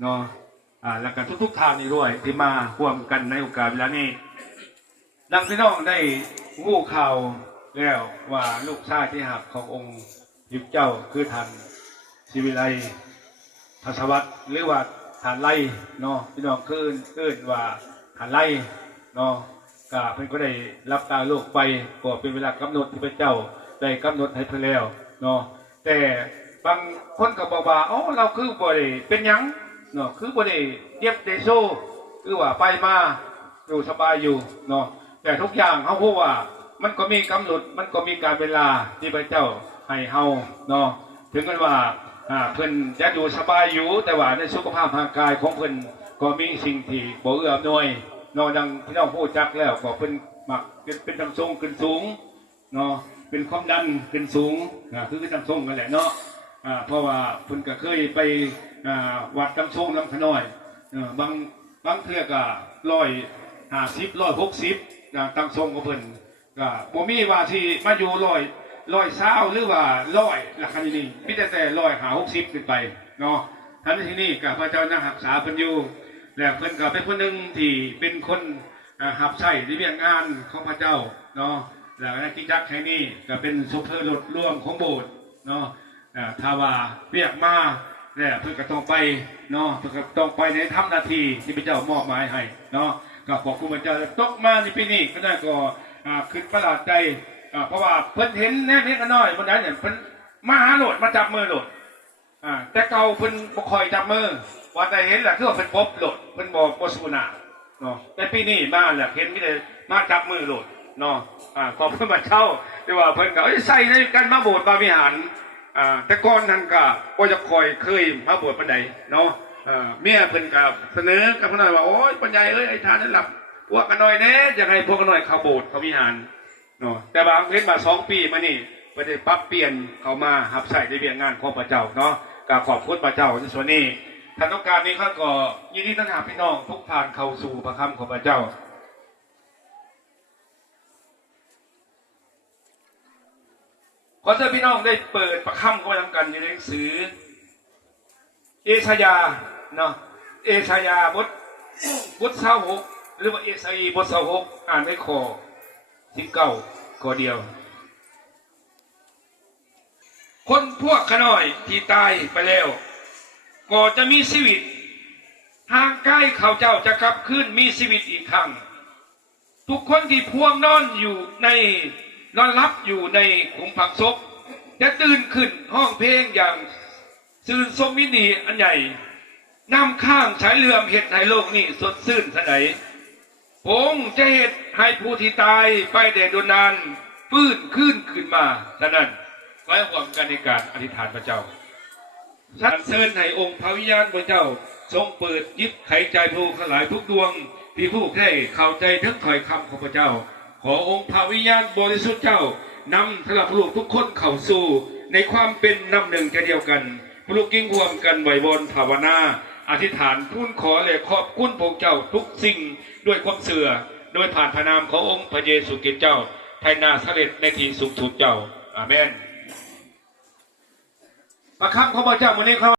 เนาะแล้วก็ทุกๆทางนี่ด้วยที่มาร่วมกันในโอกาสเวลานี้ดังพี่น้องได้งูข่าวแล้วว่าลูกชายที่หักขององค์ยิบเจ้าคือท่านศิวิไลทัศวัตรหรือว่าท่านไล่เนาะพี่น้องคืนว่าท่านไล่เนาะก็เพิ่นก็ได้รับตาลูกไปก็เป็นเวลากำหนดที่พระเจ้าได้กำหนดให้เพิ่นแล้วเนาะแต่บางคนก็บอกว่าอ๋อเราคือบ่ได้เป็นหยังเนาะคือบ่ได้เย็บได้โซ่คือว่าไปมาอยู่สบายอยู่เนาะแต่ทุกอย่างเขาพูดว่ามันก็มีกำหนดมันก็มีการเวลาที่พระเจ้าให้เฮาเนาะถึงกันว่าเพิ่นจะอยู่สบายอยู่แต่ว่าในสุขภาพร่างกายของเพิ่นก็มีสิ่งที่บ่เอื้ออำนวยเนาะดังที่เราพูดจักแล้วก็เพิ่นมักเป็นทำทรงขึ้นสูงเนาะเป็นความดันขึ้นสูงคือทำทรงกันแหละเนาะเพราะว่าเพิ่นก็เคยไปวัดทำทรงลำขน้อยบางเทื่อก็150 160ตั้งทรงของเพิ่นก็บ่มีว่าที่มาอยู่120หรือว่า100ราคานี้มีแต่150ขึ้นไปเนาะท่านที่นี่ก็พระเจ้านักรักษาเพิ่นอยู่แล้วเพิ่นก็เป็นคนหนึ่งที่เป็นคนหับใช้ในเรื่องงานของพระเจ้าเนาะแล้วในกิจจักรแห่งนี้ก็เป็นโชเฟอร์รถร่วมของโบสถ์เนาะถ้าว่าเรียกมาเนี่ยเพิ่นก็ต้องไปเนาะเพิ่นก็ต้องไปในทำหน้าที่ที่พระเจ้ามอบหมายให้เนาะก็ขอบคุณพระเจ้าตกมาในปีนี้ก็ได้ก็ขึ้นประหลาดใจเพราะว่าเพิ่นเห็นแน่เล็กน้อยบนนั้นเนี่ยเพิ่นมาหาโหลดมาจับมือโหลดแต่เก่าเพิ่นบ่คอยจับมือว่าแต่เห็นแหละคือว่าเพิ่นพบโหลดเพิ่นบอกบ่สู้หน้าเนาะแต่ปีนี้มาแหละเห็นมีแต่มาจับมือโหลดเนาะขอบคุณพระเจ้าที่ว่าเพิ่นก็ใส่ในกันมาโบสถ์มาวิหารแต่ก่อนนั้นก็บ่จะคอยเคยมาโบสถ์ปานใดเนาะเมียเพิ่นก็เสนอกับพระนายว่าโอ๊ยปัญญาไอ้ทานนั้นหลับพวกกันหน่อยแน่อยากให้พวกกันหน่อยเข้าโบสถ์เข้าวิหารเนาะแต่บางเห็นมา2 ปีมานี่บ่ได้ปรับเปลี่ยนเข้ามารับใช้ในเรื่องงานของพระเจ้าเนาะก็ขอบคุณพระเจ้าในส่วนนี้ท่านต้องการนี้เขาก็ยินดีต้อนรับพี่น้องทุกท่านเข้าสู่พระคำของพระเจ้าขอเชิญพี่น้องได้เปิดพระคำเข้าไปทำกันในหนังสือเอสายาเนาะเอสายาบท26หรือว่าเอสายบท26อ่านได้ข้อ19ข้อเดียวคนพวกขน้อยที่ตายไปแล้วก็จะมีชีวิตทางใกล้เขาเจ้าจะกลับคืนมีชีวิตอีกครั้งทุกคนที่พวงนอนรับอยู่ในขุมฝังศพจะตื่นขึ้นห้องเพลงอย่างสื่นทรงวินีอันใหญ่นำข้างใช้เรือเห็ดให้โลกนี้สดชื่นสดใสพงจะเห็ดให้ผู้ที่ตายไปแดดนานฟื้นขึ้นมาฉะนั้นไว้หวังกันในการอธิษฐานพระเจ้าสันเสริญให้องค์พระวิญญาณพระเจ้าทรงเปิดยิบไขใจผู้ขลายทุกดวงที่ผู้ได้เข้าใจทั้งถ้อยคำของพระเจ้าขอองค์พระวิญญาณบริสุทธิ์เจ้านำสำหรับลูกทุกคนเข้าสู่ในความเป็นน้ำหนึ่งใจเดียวกันลูกกิ้งรวมกันไหวบนภาวนาอธิษฐานทูลขอและขอบคุณพระเจ้าทุกสิ่งด้วยความเสื่อโดยผ่านพระนามขององค์พระเยซูคริสต์เจ้าไทยนาซาเรตในทีสูงสุดเจ้าอาเมนพระคำของพระเจ้าวันนี้ครับ